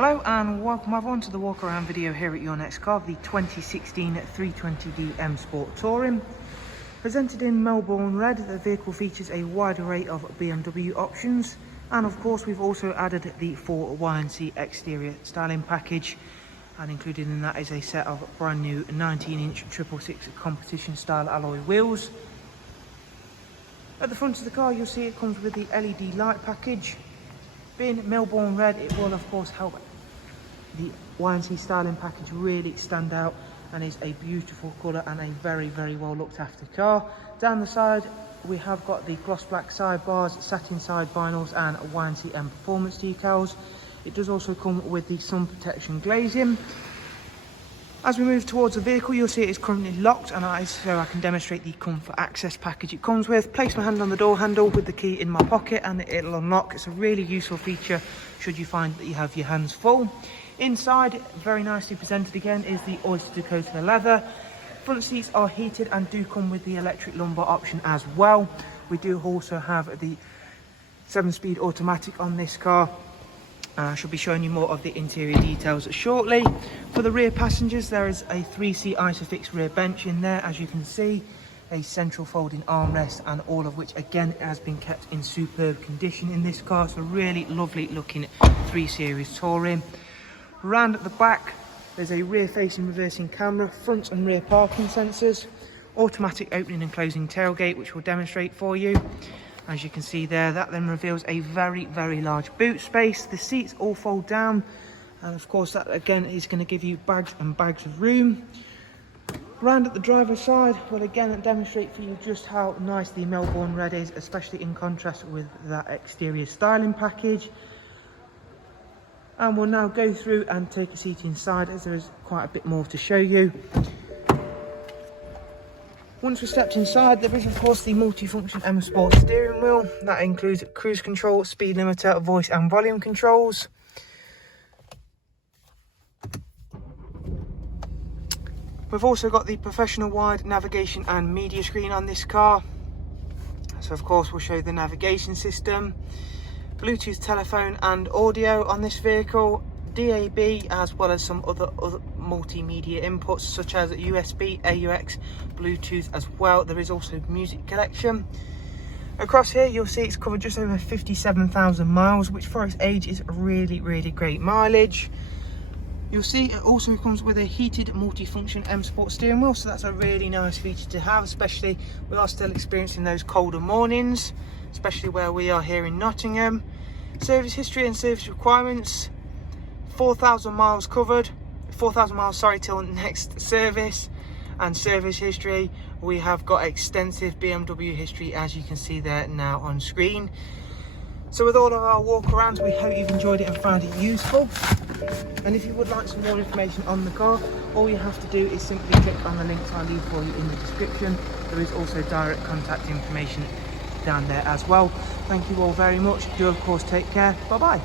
Hello and welcome everyone to the walk around video here at Your Next Car, the 2016 320d M Sport Touring. Presented in Melbourne Red, the vehicle features a wide array of BMW options, and of course we've also added the full YNC exterior styling package, and included in that is a set of brand new 19-inch 666 competition style alloy wheels. At the front of the car you'll see it comes with the LED light package. Being Melbourne Red, it will of course help the YNC styling package really stand out, and is a beautiful colour and a very well looked after car. Down the side we have got the gloss black sidebars, satin side vinyls and YNC Mperformance decals. It does also come with the sun protection glazing. As we move towards the vehicle you'll see it is currently locked, and so I can demonstrate the comfort access package it comes with. Place my hand on the door handle with the key in my pocket and it'll unlock. It's a really useful feature should you find that you have your hands full. Inside, very nicely presented again, is the oyster coated leather. Front seats are heated and do come with the electric lumbar option as well. We do also have the 7-speed automatic on this car. I shall be showing you more of the interior details shortly. For the rear passengers, there is a 3-seat Isofix rear bench in there, as you can see, a central folding armrest, and all of which again has been kept in superb condition in this car. So really lovely looking 3 Series Touring. Round at the back there's a rear facing reversing camera, front and rear parking sensors, automatic opening and closing tailgate which we'll demonstrate for you. As you can see there, that then reveals a very large boot space. The seats all fold down, and of course that again is going to give you bags and bags of room. Round at the driver's side, we'll again demonstrate for you just how nice the Melbourne Red is, especially in contrast with that exterior styling package. And we'll now go through and take a seat inside, as there is quite a bit more to show you. Once we've stepped inside, there is of course the multifunction M Sport steering wheel. That includes cruise control, speed limiter, voice and volume controls. We've also got the professional wide navigation and media screen on this car. So of course we'll show you the navigation system, Bluetooth telephone and audio on this vehicle, DAB, as well as some other multimedia inputs such as USB, AUX, Bluetooth as well. There is also music collection. Across here you'll see it's covered just over 57,000 miles, which for its age is really great mileage. You'll see it also comes with a heated multifunction M Sport steering wheel, so that's a really nice feature to have, especially we are still experiencing those colder mornings, especially where we are here in Nottingham. Service history and service requirements: 4,000 miles covered, 4,000 miles sorry till next service. And service history, we have got extensive BMW history, as you can see there now on screen. So with all of our walk-arounds, we hope you've enjoyed it and found it useful. And if you would like some more information on the car, all you have to do is simply click on the links I'll leave for you in the description. There is also direct contact information down there as well. Thank you all very much. Do of course take care. Bye bye.